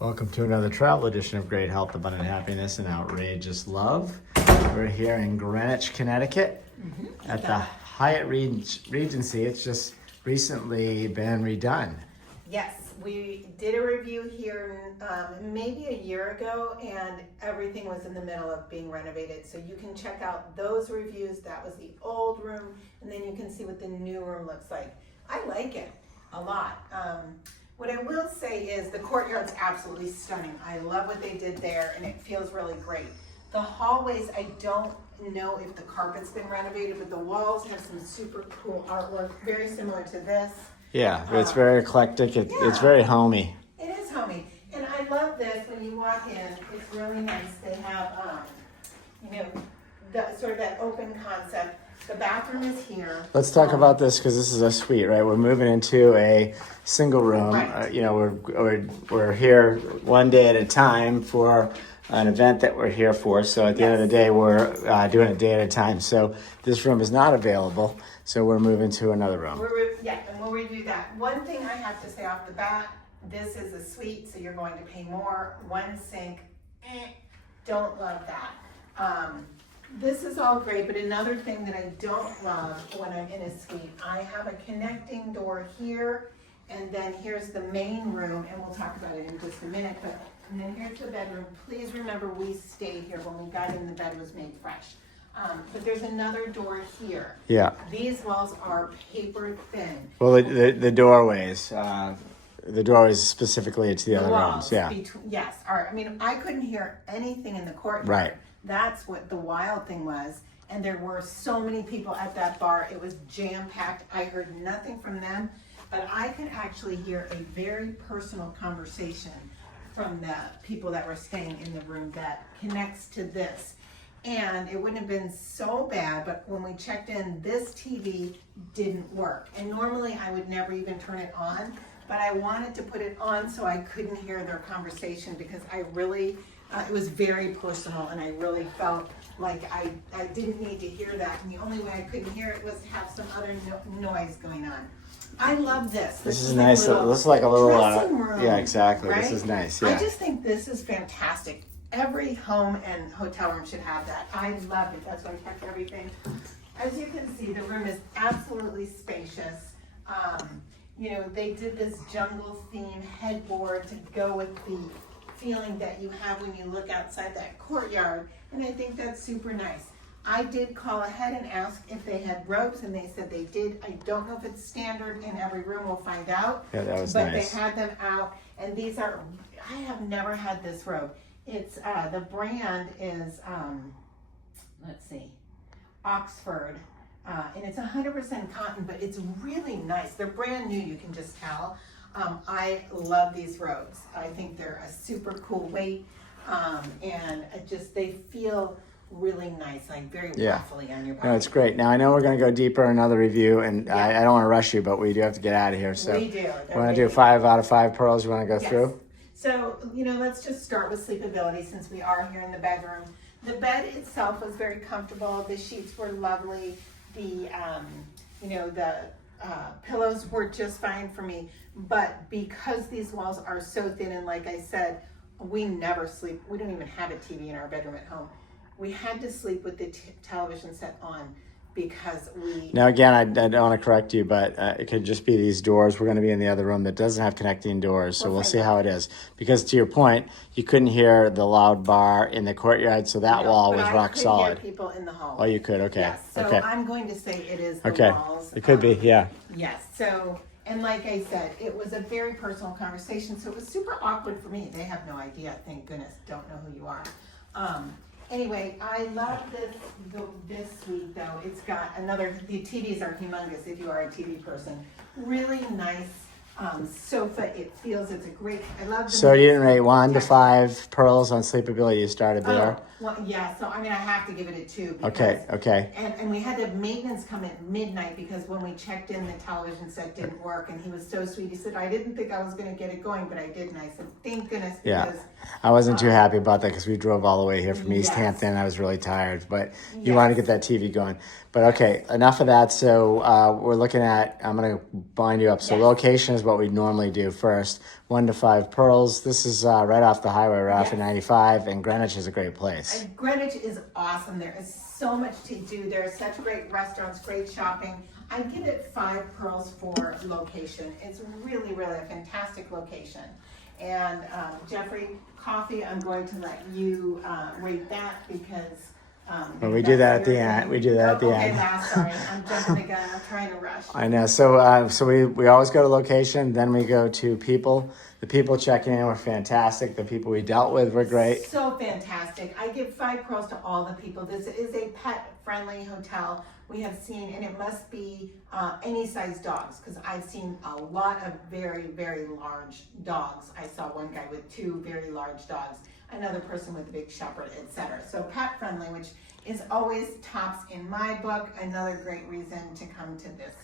Welcome to another travel edition of Great Health, Abundant Happiness, and Outrageous Love. We're here in Greenwich, Connecticut at the Hyatt Regency. It's just recently been redone. Yes, we did a review here maybe a year ago, and everything was in the middle of being renovated. So you can check out those reviews. That was the old room, and then you can see what the new room looks like. I like it a lot. What I will say is the courtyard's absolutely stunning. I love what they did there, and it feels really great. The hallways, I don't know if the carpet's been renovated, but the walls have some super cool artwork, very similar to this. Yeah, it's very eclectic. It's very homey. It is homey. And I love this. When you walk in, it's really nice. They have, sort of that open concept. The bathroom is here. Let's talk about this because this is a suite, right? We're moving into a single room. Right. We're here one day at a time for an event that we're here for. So at the end of the day, we're doing it day at a time. So this room is not available. So we're moving to another room. And we'll review that. One thing I have to say off the bat, this is a suite, so you're going to pay more. One sink, don't love that. This is all great, but another thing that I don't love when I'm in a suite, I have a connecting door here, and then here's the main room, and we'll talk about it in just a minute, and then here's the bedroom. Please remember we stayed here. When we got in, the bed was made fresh. But there's another door here. Yeah. These walls are paper thin. Well, the doorways. The doorways specifically to the other rooms. Yeah. Yes. All right. I mean, I couldn't hear anything in the courtyard. Right. That's what the wild thing was. And there were so many people at that bar. It was jam-packed. I heard nothing from them, but I could actually hear a very personal conversation from the people that were staying in the room that connects to this. And it wouldn't have been so bad, but when we checked in, this TV didn't work. And normally I would never even turn it on, but I wanted to put it on so I couldn't hear their conversation because I really, it was very personal, and I really felt like I didn't need to hear that. And the only way I couldn't hear it was to have some other noise going on. I love this. This is nice. This is like a little, dressing room, yeah, exactly. right? This is nice. Yeah. I just think this is fantastic. Every home and hotel room should have that. I love it. That's why I kept everything. As you can see, the room is absolutely spacious. They did this jungle theme headboard to go with the feeling that you have when you look outside that courtyard, and I think that's super nice. I did call ahead and ask if they had robes, and they said they did. I don't know if it's standard in every room. We'll find out. Yeah, that was but nice. They had them out, and these are, I have never had this robe. It's, the brand is, let's see, Oxford, and it's 100% cotton, but it's really nice. They're brand new, you can just tell. I love these robes. I think they're a super cool weight, and they feel really nice, like very waffly on your body. No, it's great. Now I know we're going to go deeper in another review, and I don't want to rush you, but we do have to get out of here. So we do. We want to do 5 out of 5 pearls. You want to go through? So, let's just start with sleepability since we are here in the bedroom. The bed itself was very comfortable. The sheets were lovely. The, pillows were just fine for me. But because these walls are so thin, and like I said, we never sleep. We don't even have a TV in our bedroom at home. We had to sleep with the television set on because we... Now again, I don't want to correct you, but it could just be these doors. We're going to be in the other room that doesn't have connecting doors, so we'll see how it is. Because to your point, you couldn't hear the loud bar in the courtyard, so that wall was rock solid. I could hear people in the hall. Oh, you could? Okay. Yes, so okay. I'm going to say it is the walls. It could be, yeah. Yes, so... And like I said, it was a very personal conversation, so it was super awkward for me. They have no idea, thank goodness, don't know who you are. Anyway, I love this suite though. It's got the TVs are humongous if you are a TV person. Really nice sofa. It feels, it's a great, I love the... So you didn't rate 1 to 5 pearls on sleepability. You started there? Well, yeah, so I mean, I have to give it a 2. Because, okay. And we had the maintenance come at midnight because when we checked in, the television set didn't work, and he was so sweet. He said, I didn't think I was going to get it going, but I did, and I said, thank goodness. Yeah, I wasn't too happy about that because we drove all the way here from East Hampton. I was really tired, but you want to get that TV going. But okay, enough of that. So we're looking at, I'm going to bind you up. So location is what we normally do first. 1 to 5 pearls. This is right off the highway, right off of 95, and Greenwich is a great place. Greenwich is awesome. There is so much to do. There are such great restaurants, great shopping. I give it 5 pearls for location. It's really, really a fantastic location. And Jeffrey, coffee, I'm going to let you rate that because Well, we do that at the end. We do that at the okay, end. Last, sorry, I'm jumping the gun. I'm trying to rush. I know. So we always go to location, then we go to people. The people checking in were fantastic. The people we dealt with were great. So fantastic. I give 5 pearls to all the people. This is a pet-friendly hotel. We have seen, and it must be any size dogs, because I've seen a lot of very, very large dogs. I saw one guy with 2 very large dogs, another person with a big shepherd, etc. So pet-friendly, which is always tops in my book. Another great reason to come to this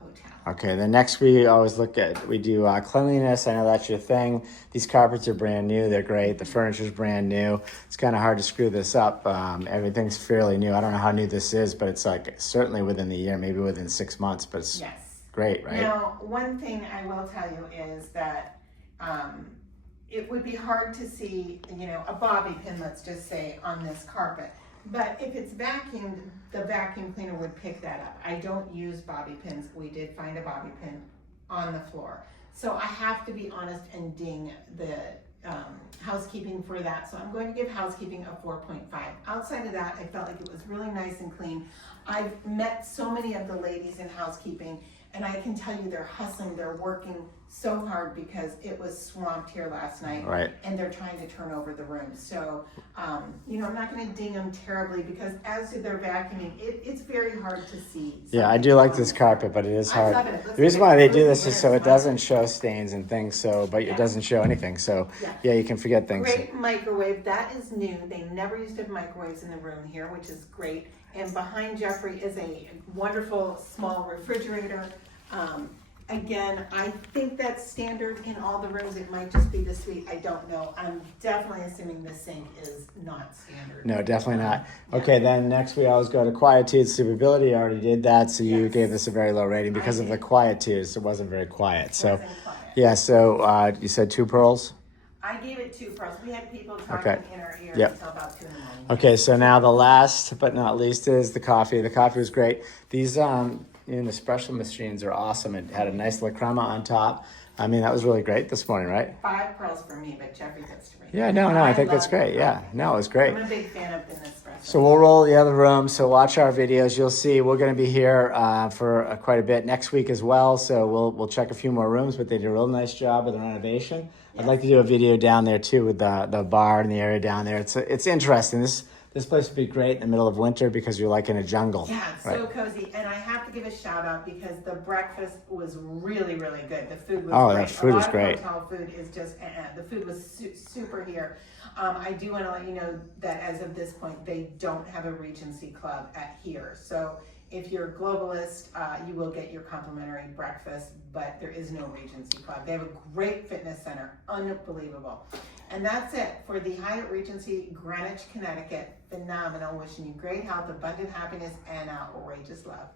hotel. Okay, then next we always we do cleanliness. I know that's your thing. These carpets are brand new. They're great. The furniture's brand new. It's kind of hard to screw this up. Everything's fairly new. I don't know how new this is, but it's like certainly within the year, maybe within 6 months, but it's great, right? Now, one thing I will tell you is that it would be hard to see, a bobby pin, let's just say, on this carpet. But if it's vacuumed, the vacuum cleaner would pick that up. I don't use bobby pins. We did find a bobby pin on the floor. So I have to be honest and ding the housekeeping for that. So I'm going to give housekeeping a 4.5. Outside of that, I felt like it was really nice and clean. I've met so many of the ladies in housekeeping, and I can tell you they're hustling, they're working so hard because it was swamped here last night. Right. And they're trying to turn over the room. So, I'm not going to ding them terribly because as to their vacuuming, it's very hard to see. Yeah, I do like this carpet, but it is hard. I love it. The reason why they do this is so it doesn't show stains and things, but it doesn't show anything. So, yeah, you can forget things. Great microwave. That is new. They never used to have microwaves in the room here, which is great. And behind Jeffrey is a wonderful small refrigerator. Again, I think that's standard in all the rooms. It might just be the suite. I don't know. I'm definitely assuming the sink is not standard. No, definitely not. Okay, then next we always go to quietude, sleepability. I already did that, so you gave this a very low rating because of the quietude. So it wasn't very quiet. So, yeah. So you said 2 pearls. I gave it 2 pearls. We had people talking in our ear until about 2 in the morning. Okay, so now the last but not least is the coffee. The coffee was great. These espresso machines are awesome. It had a nice La Crema on top. I mean, that was really great this morning, right? 5 pearls for me, but Jeffrey gets to rate. Yeah, no, I think that's great. Yeah, no, it was great. I'm a big fan of the espresso. So we'll roll the other room. So watch our videos. You'll see we're going to be here for quite a bit next week as well. So we'll check a few more rooms, but they did a real nice job with the renovation. I'd like to do a video down there too with the bar and the area down there. It's interesting. This place would be great in the middle of winter because you're like in a jungle. Yeah, it's so cozy. And I have to give a shout out because the breakfast was really, really good. The food was great. That food was great. Hotel food is just, the food was super here. I do want to let you know that as of this point, they don't have a Regency Club at here. So if you're a globalist, you will get your complimentary breakfast, but there is no Regency Club. They have a great fitness center, unbelievable. And that's it for the Hyatt Regency, Greenwich, Connecticut. Phenomenal. Wishing you great health, abundant happiness, and outrageous love.